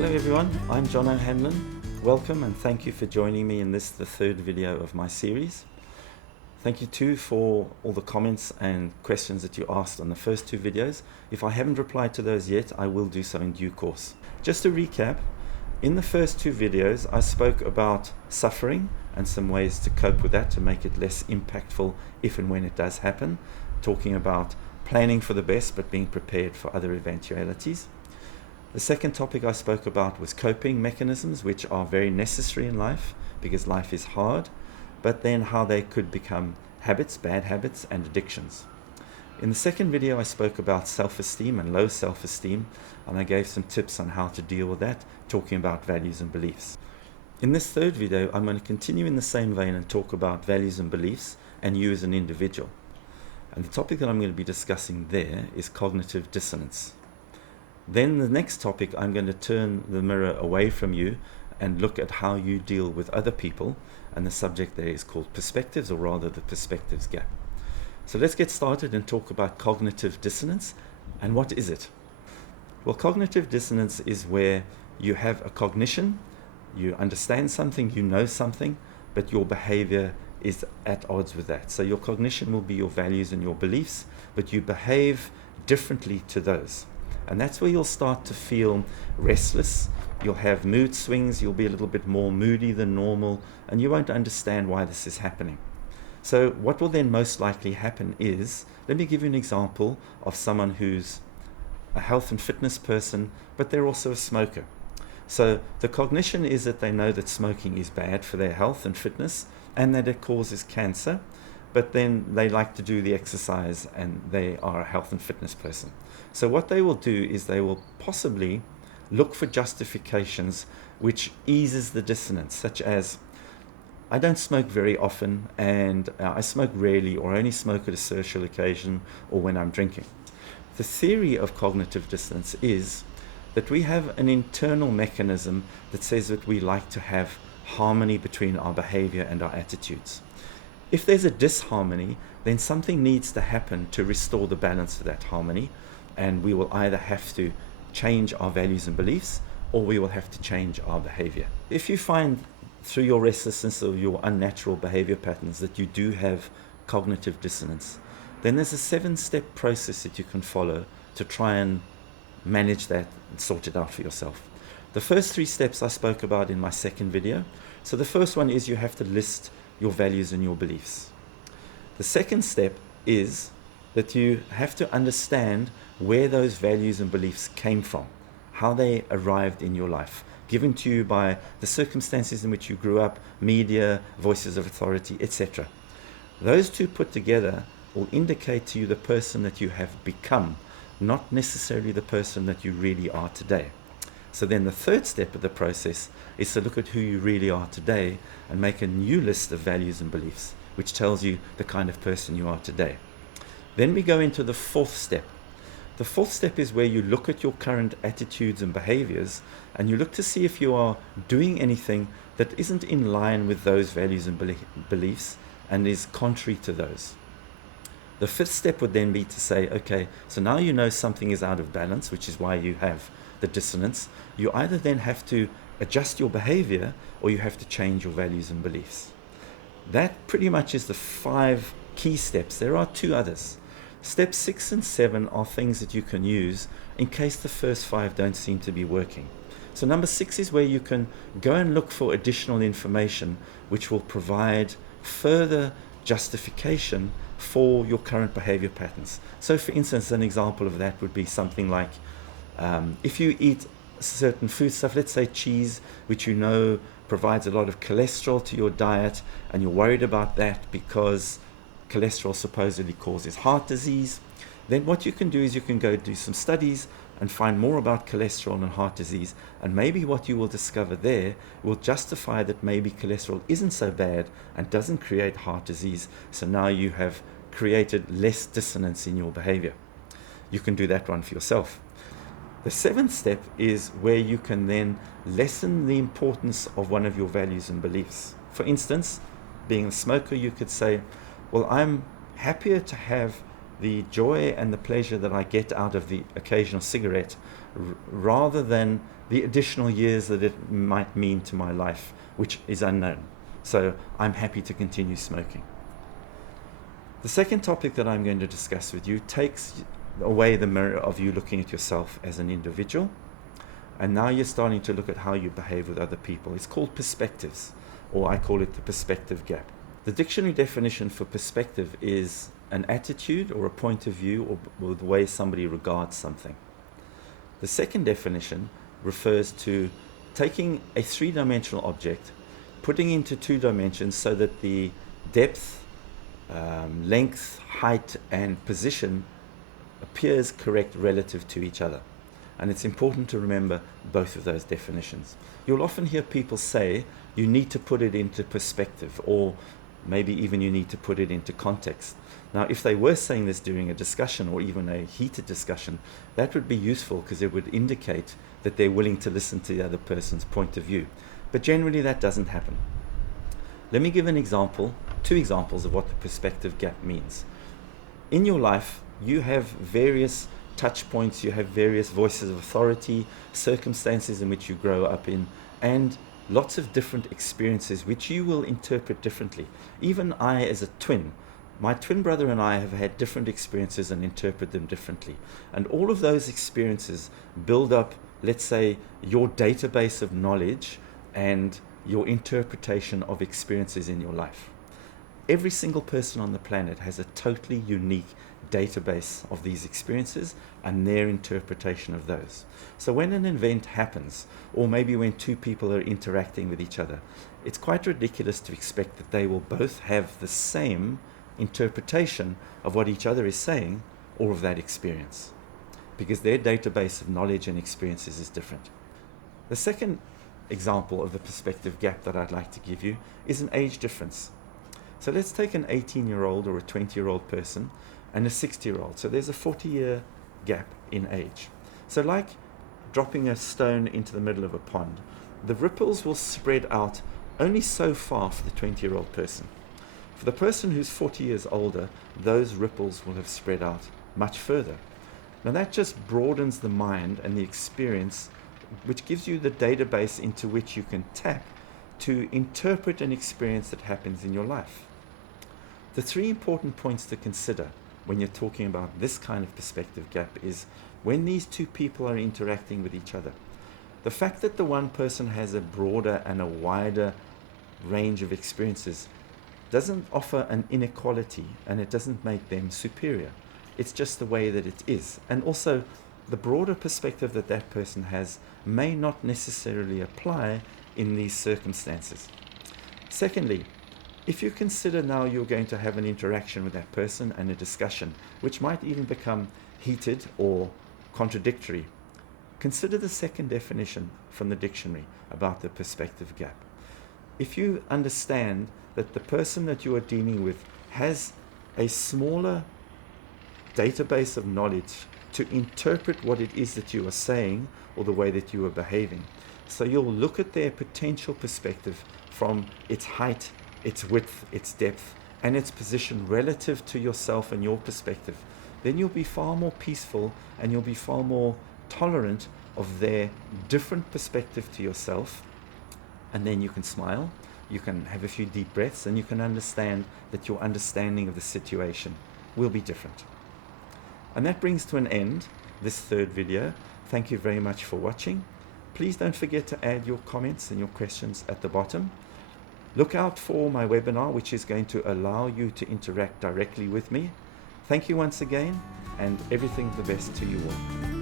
Hello everyone, I'm John O'Hanlon. Welcome and thank you for joining me in the third video of my series. Thank you too for all the comments and questions that you asked on the first two videos. If I haven't replied to those yet, I will do so in due course. Just to recap, in the first two videos I spoke about suffering and some ways to cope with that to make it less impactful if and when it does happen, talking about planning for the best but being prepared for other eventualities. The second topic I spoke about was coping mechanisms, which are very necessary in life because life is hard, but then how they could become habits, bad habits, and addictions. In the second video I spoke about self-esteem and low self-esteem, and I gave some tips on how to deal with that, talking about values and beliefs. In this third video I'm going to continue in the same vein and talk about values and beliefs and you as an individual. And the topic that I'm going to be discussing there is cognitive dissonance. Then the next topic, I'm going to turn the mirror away from you and look at how you deal with other people, and the subject there is called perspectives, or rather the perspectives gap. So let's get started and talk about cognitive dissonance. And what is it? Well, cognitive dissonance is where you have a cognition, you understand something, you know something, but your behavior is at odds with that. So your cognition will be your values and your beliefs, but you behave differently to those. And that's where you'll start to feel restless, you'll have mood swings, you'll be a little bit more moody than normal, and you won't understand why this is happening. So what will then most likely happen is, let me give you an example of someone who's a health and fitness person, but they're also a smoker. So the cognition is that they know that smoking is bad for their health and fitness, and that it causes cancer, but then they like to do the exercise and they are a health and fitness person. So what they will do is they will possibly look for justifications which eases the dissonance, such as, I don't smoke very often, and I smoke rarely, or only smoke at a social occasion or when I'm drinking. The theory of cognitive dissonance is that we have an internal mechanism that says that we like to have harmony between our behavior and our attitudes. If there's a disharmony, then something needs to happen to restore the balance of that harmony, and we will either have to change our values and beliefs, or we will have to change our behavior. If you find through your restlessness or your unnatural behavior patterns that you do have cognitive dissonance, then there's a 7-step process that you can follow to try and manage that and sort it out for yourself. The first 3 steps I spoke about in my second video. So the first one is you have to list your values and your beliefs. The second step is that you have to understand where those values and beliefs came from, how they arrived in your life, given to you by the circumstances in which you grew up, media, voices of authority, etc. Those two put together will indicate to you the person that you have become, not necessarily the person that you really are today. So then the third step of the process is to look at who you really are today and make a new list of values and beliefs, which tells you the kind of person you are today. Then we go into the fourth step. The fourth step is where you look at your current attitudes and behaviors, and you look to see if you are doing anything that isn't in line with those values and beliefs and is contrary to those. The fifth step would then be to say, okay, so now you know something is out of balance, which is why you have the dissonance. You either then have to adjust your behavior or you have to change your values and beliefs. That pretty much is the 5 key steps. There are 2 others. Steps 6 and 7 are things that you can use in case the first 5 don't seem to be working. So number 6 is where you can go and look for additional information which will provide further justification for your current behavior patterns. So for instance, an example of that would be something like, if you eat certain food stuff, let's say cheese, which you know provides a lot of cholesterol to your diet, and you're worried about that because cholesterol supposedly causes heart disease, then what you can do is you can go do some studies and find more about cholesterol and heart disease, and maybe what you will discover there will justify that maybe cholesterol isn't so bad and doesn't create heart disease, so now you have created less dissonance in your behavior. You can do that one for yourself. The 7th step is where you can then lessen the importance of one of your values and beliefs. For instance, being a smoker, you could say, well, I'm happier to have the joy and the pleasure that I get out of the occasional cigarette, rather than the additional years that it might mean to my life, which is unknown. So I'm happy to continue smoking. The second topic that I'm going to discuss with you takes away the mirror of you looking at yourself as an individual, and now you're starting to look at how you behave with other people. It's called perspectives, or I call it the perspective gap. The dictionary definition for perspective is an attitude or a point of view or the way somebody regards something. The second definition refers to taking a three-dimensional object, putting into two dimensions so that the depth, length, height, and position appears correct relative to each other. And it's important to remember both of those definitions. You'll often hear people say you need to put it into perspective, or maybe even you need to put it into context. Now, if they were saying this during a discussion or even a heated discussion, that would be useful because it would indicate that they're willing to listen to the other person's point of view. But generally that doesn't happen. Let me give an example, two examples of what the perspective gap means. In your life, you have various touch points, you have various voices of authority, circumstances in which you grow up in, and lots of different experiences which you will interpret differently. Even I, as a twin, my twin brother and I have had different experiences and interpret them differently. And all of those experiences build up, let's say, your database of knowledge and your interpretation of experiences in your life. Every single person on the planet has a totally unique database of these experiences and their interpretation of those. So when an event happens, or maybe when two people are interacting with each other, it's quite ridiculous to expect that they will both have the same interpretation of what each other is saying or of that experience, because their database of knowledge and experiences is different. The second example of the perspective gap that I'd like to give you is an age difference. So let's take an 18-year-old or a 20-year-old person and a 60-year-old. So there's a 40-year gap in age. So like dropping a stone into the middle of a pond, the ripples will spread out only so far for the 20-year-old person. For the person who's 40 years older, those ripples will have spread out much further. Now that just broadens the mind and the experience, which gives you the database into which you can tap to interpret an experience that happens in your life. The three important points to consider when you're talking about this kind of perspective gap is when these two people are interacting with each other. The fact that the one person has a broader and a wider range of experiences doesn't offer an inequality, and it doesn't make them superior. It's just the way that it is. And also, the broader perspective that that person has may not necessarily apply in these circumstances. Secondly, if you consider now you're going to have an interaction with that person and a discussion, which might even become heated or contradictory, consider the second definition from the dictionary about the perspective gap. If you understand that the person that you are dealing with has a smaller database of knowledge to interpret what it is that you are saying or the way that you are behaving, so you'll look at their potential perspective from its height, its width, its depth, and its position relative to yourself and your perspective, then you'll be far more peaceful and you'll be far more tolerant of their different perspective to yourself. And then you can smile, you can have a few deep breaths, and you can understand that your understanding of the situation will be different. And that brings to an end this third video. Thank you very much for watching. Please don't forget to add your comments and your questions at the bottom. Look out for my webinar, which is going to allow you to interact directly with me. Thank you once again, and everything the best to you all.